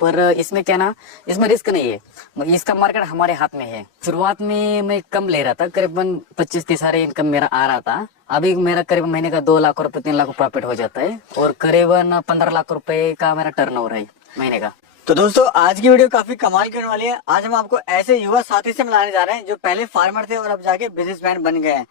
पर इसमें क्या ना, इसमें रिस्क नहीं है, इसका मार्केट हमारे हाथ में है। शुरुआत में मैं कम ले रहा था, करीबन 25-30 इनकम मेरा आ रहा था। अभी मेरा करीबन महीने का 2 लाख रुपए 3 लाख प्रॉफिट हो जाता है और करीबन 15 लाख रुपए का मेरा टर्नओवर है महीने का। तो दोस्तों आज की वीडियो काफी कमाल करने वाली है। आज हम आपको ऐसे युवा साथी से मिलाने जा रहे हैं जो पहले फार्मर थे और अब जाके बिजनेसमैन बन गए हैं।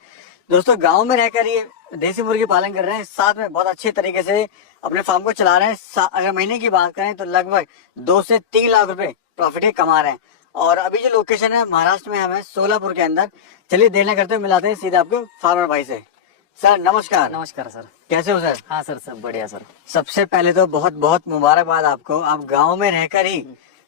दोस्तों गांव में रहकर ये देसी मुर्गी पालन कर रहे हैं, साथ में बहुत अच्छे तरीके से अपने फार्म को चला रहे हैं। अगर महीने की बात करें तो लगभग 2 से 3 लाख रुपए प्रॉफिट ही कमा रहे हैं। और अभी जो लोकेशन है महाराष्ट्र में, हमें सोलापुर के अंदर। चलिए देर न करते हुए मिलाते हैं सीधे आपको फार्मर भाई से। सर नमस्कार। नमस्कार सर, कैसे हो सर? हाँ सर, सब बढ़िया सर। सबसे पहले तो बहुत बहुत मुबारकबाद आपको, आप गांव में रहकर ही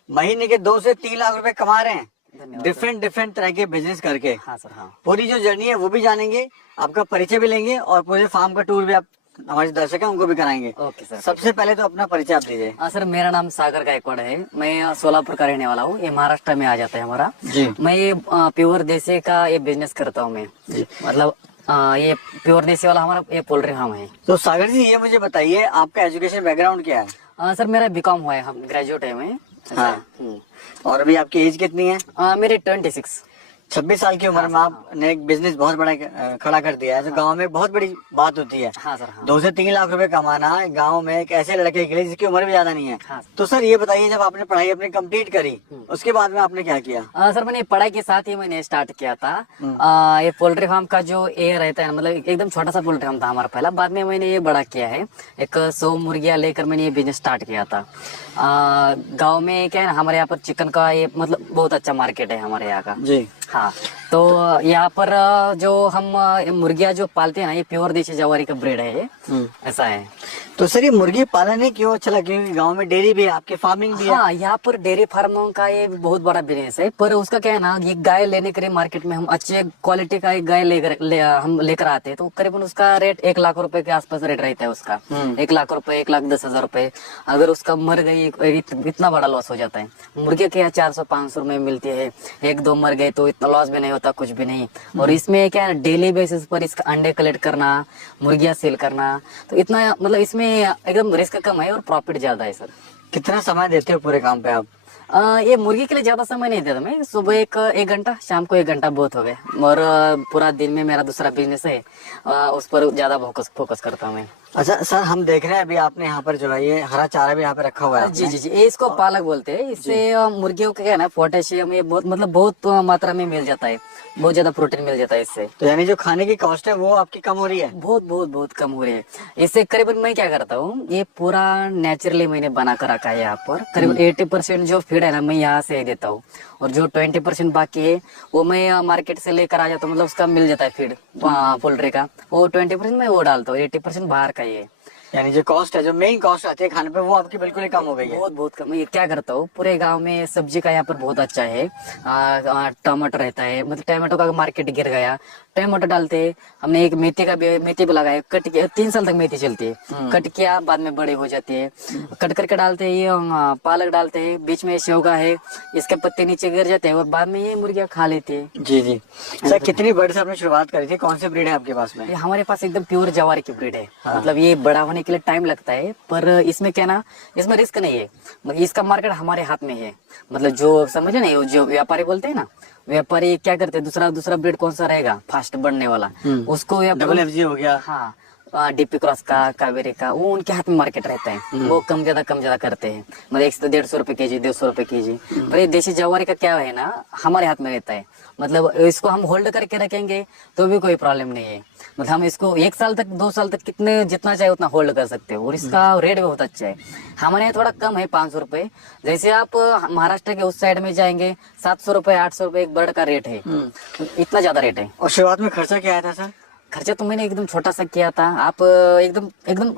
महीने के 2 से 3 लाख रुपए कमा रहे हैं, डिफरेंट तरह के बिजनेस करके। हाँ सर, हाँ। पूरी जो जर्नी है वो भी जानेंगे, आपका परिचय भी लेंगे और पूरे फार्म का टूर भी आप हमारे दर्शक हैं उनको भी कराएंगे। Okay sir. सबसे पहले तो अपना परिचय आप दीजिए। हाँ सर, मेरा नाम सागर गायकवाड़ है, मैं सोलापुर का रहने वाला हूँ। ये महाराष्ट्र में आ जाता है हमारा जी। मैं ये प्योर देसी का ये बिजनेस करता हूँ मैं जी। मतलब ये प्योर देसी वाला हमारा ये पोल्ट्री फार्म है। तो सागर जी ये मुझे बताइए आपका एजुकेशन बैकग्राउंड क्या है? सर मेरा बीकॉम हुआ है, हम ग्रेजुएट है मैं। हाँ। और अभी आपकी एज कितनी है? मेरी 26। 26 साल की उम्र में आपने एक बिजनेस बहुत बड़ा खड़ा कर दिया है जो गांव में बहुत बड़ी बात होती है। हाँ सर, हाँ। 2 से 3 लाख रुपए कमाना गांव में एक ऐसे लड़के के लिए जिसकी उम्र भी ज्यादा नहीं है। हाँ। तो सर ये बताइए, जब आपने पढ़ाई अपनी कंप्लीट करी उसके बाद में आपने क्या किया? सर मैंने पढ़ाई के साथ ही मैंने स्टार्ट किया था। ये पोल्ट्री फार्म का जो ये रहता है, मतलब एकदम छोटा सा पोल्ट्री फार्म था हमारा पहला। बाद में मैंने ये बड़ा किया है, एक 100 मुर्गियां लेकर मैंने ये बिजनेस स्टार्ट किया था। गांव में क्या है ना, हमारे यहाँ पर चिकन का ये मतलब बहुत अच्छा मार्केट है हमारे यहाँ का जी। हाँ। तो यहाँ पर जो हम मुर्गियां जो पालते हैं ना, ये प्योर देसी जवारी का ब्रीड है ये, ऐसा है। तो सर ये मुर्गी पालन है क्यों अच्छा लगा? क्योंकि गांव में डेयरी भी है, आपके फार्मिंग भी है। हाँ, यहाँ पर डेयरी फार्मों का ये बहुत बड़ा बिजनेस है। पर उसका क्या है ना, ये गाय लेने के लिए मार्केट में हम अच्छे क्वालिटी का एक गाय हम लेकर आते हैं, तो करीबन उसका रेट 1 लाख रुपए के आसपास रेट रहता है उसका। 1 लाख रुपए, 1,10,000 रुपए। अगर उसका मर गई इतना बड़ा लॉस हो जाता है। मुर्गे के यहाँ 400-500 में मिलती है, 1-2 मर गए तो इतना लॉस भी नहीं होता, कुछ भी नहीं। और इसमें क्या है, डेली बेसिस पर इसका अंडे कलेक्ट करना, मुर्गियां सेल करना, तो इतना मतलब इसमें एकदम रिस्क कम है और प्रॉफिट ज्यादा है सर। कितना समय देते हो पूरे काम पे आप? ये मुर्गी के लिए ज्यादा समय नहीं देता मैं। सुबह एक घंटा, शाम को 1 घंटा बहुत हो गए। और पूरा दिन में मेरा दूसरा बिजनेस है, उस पर ज्यादा फोकस करता हूँ मैं। अच्छा सर, हम देख रहे हैं अभी आपने यहाँ पर जो है ये हरा चारा भी यहाँ पे रखा हुआ है। जी जी जी, ये इसको पालक बोलते हैं। इससे मुर्गियों का क्या है ना, पोटेशियम ये बहुत मात्रा में मिल जाता है, बहुत ज्यादा प्रोटीन मिल जाता है इससे। तो यानी जो खाने की कॉस्ट है वो आपकी कम हो रही है? बहुत कम हो रही है। इससे करीबन मैं क्या करता हूँ, ये पूरा नेचुरली मैंने बना कर रखा है। यहाँ पर करीबन 80% जो फीड है ना, मैं यहाँ से देता हूँ, और जो 20% बाकी है वो मैं मार्केट से लेकर आ जाता हूँ। मतलब उसका मिल जाता है फीड पोल्ट्री का, वो 20% मैं वो डालता हूँ, 80% बाहर का ही है। यानी जो कॉस्ट है, जो मेन कॉस्ट आती है खाने पे, वो आपकी बिल्कुल ही कम हो गई है। बहुत कम। मैं क्या करता हूँ, पूरे गांव में सब्जी का यहाँ पर बहुत अच्छा है। टमाटर रहता है, मतलब टमाटो का मार्केट गिर गया, टमाटो डालते हैं। हमने एक मेथी भी लगाया, कट किया, 3 साल तक मेथी चलती है। कट किया, बाद में बड़े हो जाती है, कट करके डालते हैं। ये पालक डालते हैं, बीच में सेवगा है, इसके पत्ते नीचे गिर जाते हैं और बाद में ये मुर्गियां खा लेती है। जी जी। सर कितनी बर्ड से आपने शुरुआत करी थी? कौन से ब्रीड है आपके पास में? हमारे पास एकदम प्योर जवारी की ब्रीड है। मतलब ये बड़ा होने के लिए टाइम लगता है, पर इसमें क्या ना, इसमें रिस्क नहीं है। मतलब इसका मार्केट हमारे हाथ में है। मतलब जो समझे ना, जो व्यापारी बोलते हैं ना, व्यापारी क्या करते हैं, दूसरा ब्रीड कौन सा रहेगा फास्ट बढ़ने वाला, उसको डबल FG हो गया। हाँ, डीपी क्रॉस का, कावेरी का, वो उनके हाथ में मार्केट रहता है। वो कम ज्यादा करते हैं, मतलब 150 रुपए केजी, 200 रुपए केजी। पर ये देसी जवारी का क्या है ना, हमारे हाथ में रहता है। मतलब इसको हम होल्ड करके रखेंगे तो भी कोई प्रॉब्लम नहीं है। मतलब हम इसको 1 साल तक, 2 साल तक जितना चाहे उतना होल्ड कर सकते हो, और इसका रेट भी बहुत अच्छा है। हमारे यहाँ थोड़ा कम है, 500 रुपए। जैसे आप महाराष्ट्र के उस साइड में जाएंगे, 700 रुपए, 800 रुपए एक बर्ड का रेट है। इतना ज्यादा रेट है। और शुरुआत में खर्चा क्या आया था सर? खर्चा तो मैंने एकदम छोटा सा किया था। आप एकदम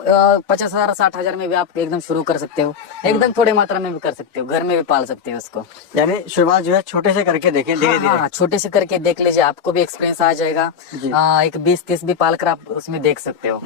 50,000 60,000 में भी आप एकदम शुरू कर सकते हो। एकदम थोड़ी मात्रा में भी कर सकते हो, घर में भी पाल सकते हो उसको। यानी शुरुआत जो है छोटे से करके देखें, धीरे धीरे। हाँ, छोटे से करके देख लीजिए, आपको भी एक्सपीरियंस आ जाएगा। एक 20-30 भी पाल कर आप उसमें देख सकते हो।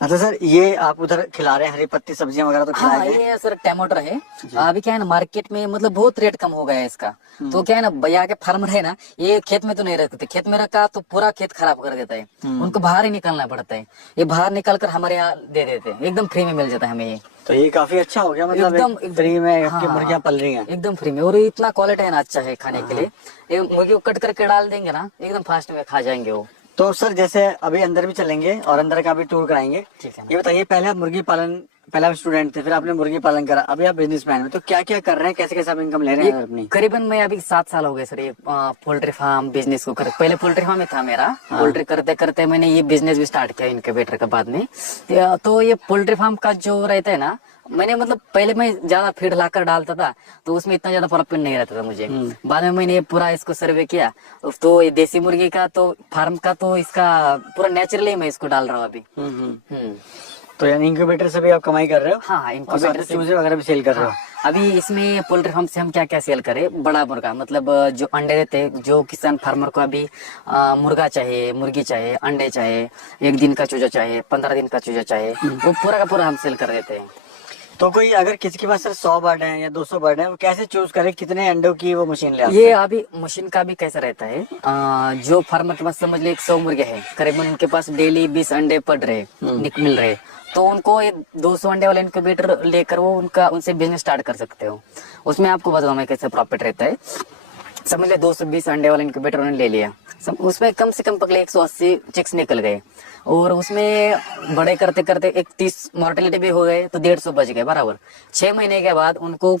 अच्छा सर, ये आप उधर खिला रहे हैं हरी पत्ती सब्जियां वगैरह तो खिलाए? हाँ, ये सर टमाटर है। अभी क्या है ना, मार्केट में मतलब बहुत रेट कम हो गया है इसका। तो क्या है ना, भैया के फार्मर है ना, ये खेत में तो नहीं रखते। खेत में रखा तो पूरा खेत खराब कर देता है, उनको बाहर ही निकलना पड़ता है। ये बाहर निकल कर हमारे यहाँ दे देते हैं, एकदम फ्री में मिल जाता है हमें ये। तो ये काफी अच्छा हो गया, मतलब एकदम फ्री में हाँ, आपकी मुर्गियां पल रही हैं। एकदम फ्री में, और इतना क्वालिटी है ना, अच्छा है खाने के लिए। ये मुर्गी को कट करके डाल देंगे ना, एकदम फास्ट में खा जाएंगे वो। तो सर जैसे अभी अंदर भी चलेंगे और अंदर का भी टूर कराएंगे। ठीक है ना। ये बताइए, पहले आप मुर्गी पालन, पहले आप स्टूडेंट थे, फिर आपने मुर्गी पालन करा, अभी आप बिजनेसमैन हैं, तो क्या क्या कर रहे हैं, कैसे कैसे आप इनकम ले रहे हैं अपनी? करीबन मैं अभी 7 साल हो गए सर ये पोल्ट्री फार्म बिजनेस को कर, पहले पोल्ट्री फार्म में था मेरा। पोल्ट्री करते करते मैंने ये बिजनेस भी स्टार्ट किया इनक्यूबेटर के बाद में। तो ये पोल्ट्री फार्म का जो रहता है ना, मैंने मतलब पहले मैं ज्यादा फीड लाकर डालता था, तो उसमें इतना ज्यादा प्रॉफिट नहीं रहता था मुझे। बाद में मैंने पूरा इसको सर्वे किया, तो ये देसी मुर्गी का तो फार्म का तो इसका पूरा नेचुरली मैं इसको डाल रहा हूँ अभी। तो यानी इंक्यूबेटर से भी आप कमाई कर रहे हो? हाँ, और इंक्यूबेटर साथ में चूजे वगैरह भी सेल कर रहे हो? अभी इसमें पोल्ट्री फार्म से हम क्या क्या सेल करें, बड़ा मुर्गा, मतलब जो अंडे देते हैं, जो किसान फार्मर को अभी मुर्गा चाहिए, मुर्गी चाहिए, अंडे चाहिए, 1 दिन का चूजा चाहिए, 15 दिन का चूजा चाहिए, वो पूरा का पूरा हम सेल कर देते हैं। तो कोई अगर किसी के पास सर 100 बर्ड है या 200 बर्ड है, वो कैसे चूज करे कितने अंडों की वो मशीन ले आते ये अभी मशीन का भी कैसा रहता है, जो फार्मर के पास समझ ले 100 मुर्गे हैं, करीबन उनके पास डेली 20 अंडे पड़ रहे मिल रहे, तो उनको ये 200 अंडे वाला इनक्यूबेटर लेकर वो उनसे बिजनेस स्टार्ट कर सकते हो। उसमें आपको बताऊं मैं कैसे प्रॉफिट रहता है। समझ ले 220 अंडे वाला इनक्यूबेटर उन्होंने ले लिया, उसमें कम से कम पकड़े 180 चिक्स निकल गए, और उसमें बड़े करते करते एक 30 मॉर्टेलिटी भी हो गए, तो 150 बच गए बराबर। 6 महीने के बाद उनको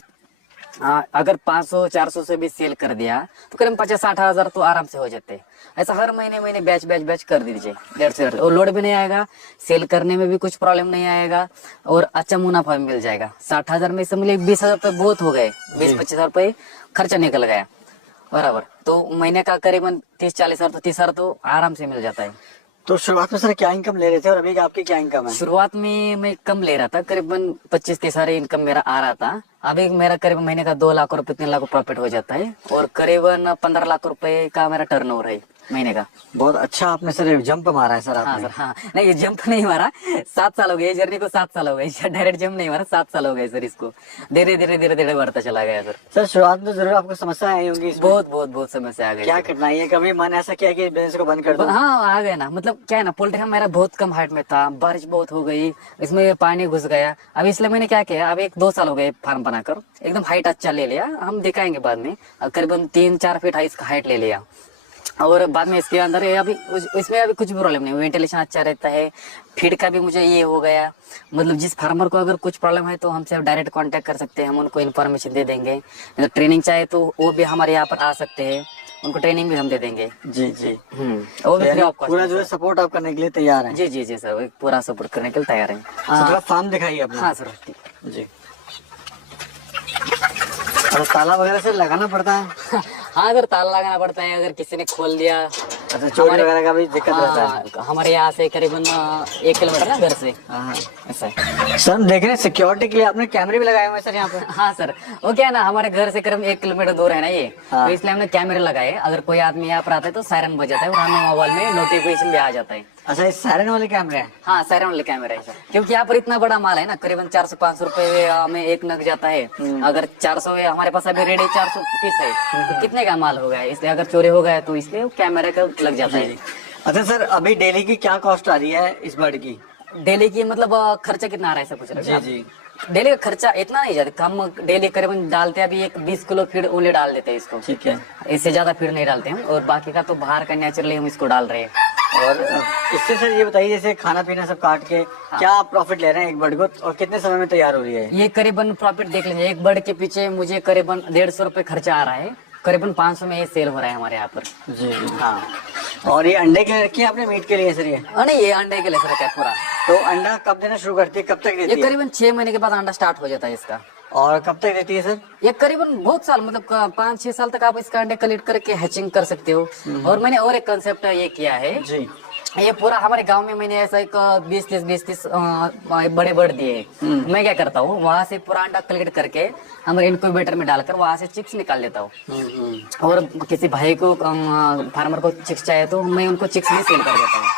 अगर 500-400 से भी सेल कर दिया तो करीब 50-60 हजार तो आराम से हो जाते। ऐसा हर महीने महीने बैच कर दीजिए 150, और लोड भी नहीं आएगा, सेल करने में भी कुछ प्रॉब्लम नहीं आएगा, और अच्छा मुनाफा भी मिल जाएगा। 60 हजार में समझ लीजिए 20 हजार रुपये बहुत हो गए, 20-25 हजार रुपये खर्चा निकल गया बराबर। तो महीने का करीबन 30-40 हजार, तो 30 हजार तो आराम से मिल जाता है। तो शुरुआत में सर क्या इनकम ले रहे थे और अभी आपकी क्या इनकम है? शुरुआत में मैं कम ले रहा था, करीबन 25-30 हजार इनकम मेरा आ रहा था। अभी मेरा करीबन महीने का 2 लाख रुपए 3 लाख प्रॉफिट हो जाता है, और करीबन 15 लाख रुपए का मेरा टर्नओवर है महीने का। बहुत अच्छा आपने सर जंप मारा है सर आपने। हाँ सर, हाँ नहीं, ये जंप नहीं मारा, 7 साल हो गए जर्नी को, 7 साल हो गए, डायरेक्ट जंप नहीं मारा, 7 साल हो गए सर इसको, धीरे धीरे बढ़ता चला गया सर। सर शुरुआत में जरूर आपको समस्या आई होंगी इसमें? बहुत समस्या आ गई। क्या करना है, कभी मन ऐसा किया कि बिजनेस को बंद कर दो? हाँ, आ गया ना, मतलब क्या है ना, पोल्ट्री फार्म मेरा बहुत कम हाइट में था, बारिश बहुत हो गई, इसमें पानी घुस गया। अब इसलिए मैंने क्या किया, अब 1-2 साल हो गए फार्म बनाकर, एकदम हाइट अच्छा ले लिया, हम दिखाएंगे बाद में, करीबन 3-4 फीट इसका हाइट ले लिया, और बाद में इसके अंदर अभी इसमें अभी कुछ भी प्रॉब्लम नहीं, वेंटिलेशन अच्छा रहता है, फीड का भी मुझे ये हो गया। मतलब जिस फार्मर को अगर कुछ प्रॉब्लम है तो हमसे डायरेक्ट कांटेक्ट कर सकते हैं, हम उनको इन्फॉर्मेशन दे देंगे। अगर ट्रेनिंग चाहे तो वो भी हमारे यहाँ पर आ सकते हैं, उनको ट्रेनिंग भी हम दे देंगे। जी जी, वो भी फ्री ऑफ कॉस्ट। पूरा जो है सपोर्ट आप करने के लिए तैयार है? जी सर, पूरा सपोर्ट करने के लिए तैयार है। थोड़ा फार्म दिखाइए अपना। हाँ सर, जी। और ताला वगैरह से लगाना पड़ता है? हाँ सर, ताला लगाना पड़ता है, अगर किसी ने खोल दिया। अच्छा, चोरी वगैरह का भी दिक्कत रहता है? हमारे यहाँ से करीबन 1 किलोमीटर ना घर से। हाँ ऐसा है सर, हम देख रहे हैं सिक्योरिटी के लिए आपने कैमरे भी लगाए हुए हैं सर यहाँ पे? हाँ सर, वो क्या है ना, हमारे घर से करीब 1 किलोमीटर दूर है ना ये, हाँ। तो इसलिए हमने कैमरे लगाए। अगर कोई आदमी यहाँ पर आता है तो सायरन बजाता है, और हमें मोबाइल में नोटिफिकेशन भी आ जाता है। अच्छा, ये सायरन वाले कैमरे हैं? हाँ, सायरन वाले कैमरे है, क्योंकि यहाँ पर इतना बड़ा माल है ना, करीबन 400-500 रुपए में एक नग जाता है। अगर 400 है, हमारे पास अभी रेडी 400 पीस है, तो कितने का माल हो गया, इसलिए अगर चोरी हो गया तो इसलिए कैमरे का लग जाता है। अच्छा सर, अभी डेली की क्या कॉस्ट आ रही है इस बर्ड की? डेली की मतलब खर्चा कितना आ रहा है, ऐसा पूछ रहे हैं? जी। डेली का खर्चा इतना नहीं जाता, हम डेली करीबन डालते हैं, अभी एक 20 किलो फीड ओनली डाल देते हैं इसको। ठीक है। इससे ज्यादा फीड नहीं डालते हम, और बाकी का तो बाहर का नेचुरली हम इसको डाल रहे हैं। और इससे सर ये बताइए, जैसे खाना पीना सब काट के क्या प्रॉफिट ले रहे हैं एक बर्ड को, और कितने समय में तैयार हो रही है? ये करीबन प्रॉफिट देख लीजिए, एक बर्ड के पीछे मुझे करीबन 150 रुपए खर्चा आ रहा है, करीबन 500 में ये सेल हो रहा है हमारे यहाँ पर। जी। हाँ, और ये अंडे के लिए रखी है आपने, मीट के लिए सर ये? नहीं, ये अंडे के लिए सर है पूरा। तो अंडा कब देना शुरू करती है, कब तक ये देती है? करीबन 6 महीने के बाद अंडा स्टार्ट हो जाता है इसका। और कब तक देती है सर? ये करीबन बहुत साल, मतलब 5-6 साल तक आप इसका अंडे कलेक्ट करके हैचिंग कर सकते हो। और मैंने और एक कंसेप्ट ये किया है जी। ये पूरा हमारे गांव में मैंने ऐसा एक 20-30 बड़े बर्ड दिए। मैं क्या करता हूँ, वहां से पूरा अंडा कलेक्ट करके हमारे इनक्यूबेटर में डालकर वहां से चिक्स निकाल लेता हूँ। और किसी भाई को फार्मर को चिक्स चाहिए तो मैं उनको चिक्स भी सेल कर देता हूँ।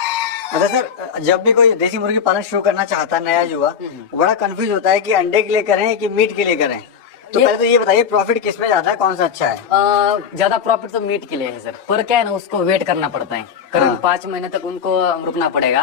अच्छा सर, जब भी कोई देसी मुर्गी पालन शुरू करना चाहता है नया युवा, वो बड़ा कंफ्यूज होता है कि अंडे के लिए करें कि मीट के लिए करें, तो पहले तो ये बताइए प्रॉफिट किस में ज्यादा है, कौन सा अच्छा है? ज्यादा प्रॉफिट तो मीट के लिए है सर, पर क्या है ना उसको वेट करना पड़ता है, करीब 5 महीने तक उनको रुकना पड़ेगा।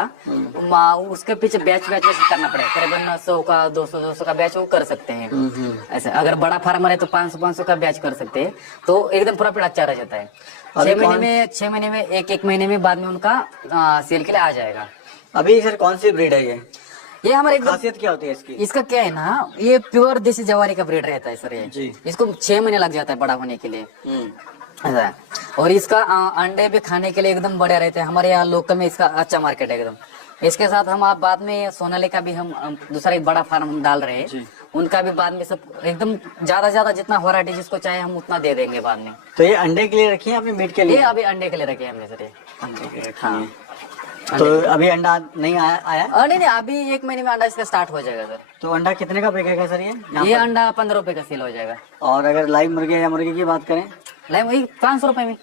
उसके पीछे बैच बैच करना पड़ेगा, करीबन 100 का 200 का बैच वो कर सकते हैं। ऐसे अगर बड़ा फार्मर है तो 500 का बैच कर सकते हैं, तो एकदम प्रॉफिट अच्छा रह जाता है। 6 महीने में एक महीने में बाद में उनका सेल के लिए आ जाएगा। अभी सर कौन सी ब्रीड है ये हमारे खासियत क्या होती है इसकी? इसका क्या है ना, ये प्योर देसी जवारी का ब्रीड रहता है सर ये जी। इसको 6 महीने लग जाता है बड़ा होने के लिए। ऐसा है। और इसका अंडे भी खाने के लिए एकदम बढ़िया रहते हैं, हमारे यहाँ लोकल में इसका अच्छा मार्केट है एकदम। इसके साथ हम आप बाद में सोनाली का भी हम दूसरा एक बड़ा फार्म हम डाल रहे हैं, उनका भी बाद में सब एकदम ज्यादा जितना वैरायटी जिसको चाहे हम उतना दे देंगे बाद में। तो ये अंडे के लिए रखी है आपने, मीट के लिए? ये अभी अंडे के लिए रखे हैं हमने सर ये। अंडे के लिए रखी हाँ। है। तो अभी अंडा नहीं आया? नहीं, अभी 1 महीने में अंडा इसका स्टार्ट हो जाएगा सर। तो अंडा कितने का बिकेगा सर ये अंडा 15 रुपए का सेल हो जाएगा। और अगर लाइव मुर्गे या मुर्गे की बात करें? लाइव वही 500 रुपए में।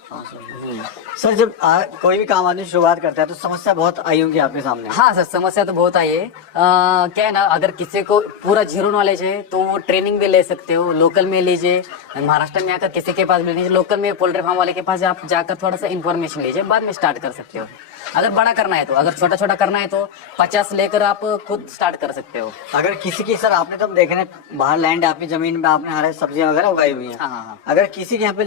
सर जब कोई भी काम आदमी शुरुआत करता है तो समस्या बहुत आई होगी आपके सामने। हाँ सर, समस्या तो बहुत आई है। क्या है ना, अगर किसी को पूरा जीरो नॉलेज है तो वो ट्रेनिंग भी ले सकते हो, लोकल में लीजिए, महाराष्ट्र में आकर किसी के पास भी लीजिए, लोकल में पोल्ट्री फार्म वाले के पास आप जाकर थोड़ा सा इन्फॉर्मेशन लीजिए, बाद में स्टार्ट कर सकते हो। अगर बड़ा करना है तो, अगर छोटा छोटा करना है तो 50 लेकर आप खुद स्टार्ट कर सकते हो। अगर किसी की, सर आपने तो देख रहे हैं बाहर लैंड आपकी जमीन में आपने हरे सब्जियां वगैरह उगाई हुई है, हाँ। अगर किसी के यहाँ पे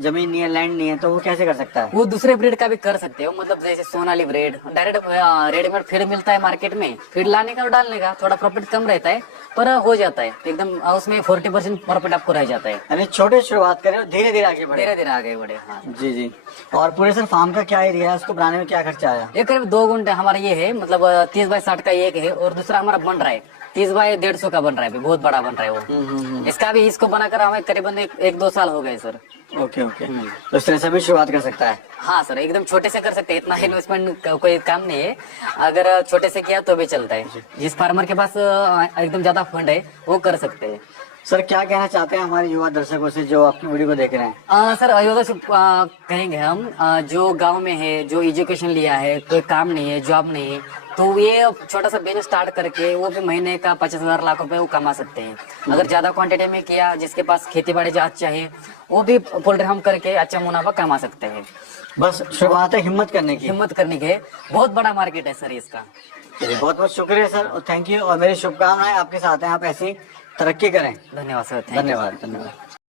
जमीन नहीं है, लैंड नहीं है, तो वो कैसे कर सकता है? वो दूसरे ब्रीड का भी कर सकते हो, मतलब जैसे Sonali breed direct readymade feed मिलता है मार्केट में, फीड लाने का और डालने का, थोड़ा प्रॉफिट कम रहता है पर हो जाता है एकदम, उसमें 40% प्रॉफिट आपको रह जाता है। यानी छोटे शुरुआत करें और धीरे धीरे आगे बढ़े। धीरे धीरे आगे बढ़े। हाँ जी। और पूरे सर फार्म का क्या एरिया है, उसको बनाने में क्या खर्चा आया? ये करीब 2 घंटे हमारा ये है, मतलब 30 बाय 60 का एक है, और दूसरा हमारा बन रहा है 30 बाय 150 का बन रहा है, भी बहुत बड़ा बन रहा है वो। इसका भी, इसको बनाकर हमें करीबन 1-2 साल हो गए सर। ओके। तो इस तरह से भी शुरुआत कर सकता है? हाँ सर, एकदम छोटे से कर सकते हैं, इतना इन्वेस्टमेंट कोई काम नहीं है, अगर छोटे से किया तो भी चलता है। जिस फार्मर के पास एकदम ज्यादा फंड है वो कर सकते हैं। सर क्या कहना चाहते हैं हमारे युवा दर्शकों से जो आपकी वीडियो को देख रहे हैं? सर अयोध्या से कहेंगे हम, जो गांव में है, जो एजुकेशन लिया है, कोई काम नहीं है, जॉब नहीं है, तो ये छोटा सा बिजनेस स्टार्ट करके वो भी महीने का 50,000 लाख रुपए वो कमा सकते हैं। अगर ज्यादा क्वांटिटी में किया, जिसके पास खेती बाड़ी जो अच्छा है, वो भी पोल्ट्री फार्म करके अच्छा मुनाफा कमा सकते हैं। बस शुरुआत है हिम्मत करने की। हिम्मत करने के, बहुत बड़ा मार्केट है सर इसका। बहुत बहुत शुक्रिया सर, और थैंक यू, और मेरी शुभकामनाएं आपके साथ हैं, आप ऐसी तरक्की करें। धन्यवाद सर। धन्यवाद।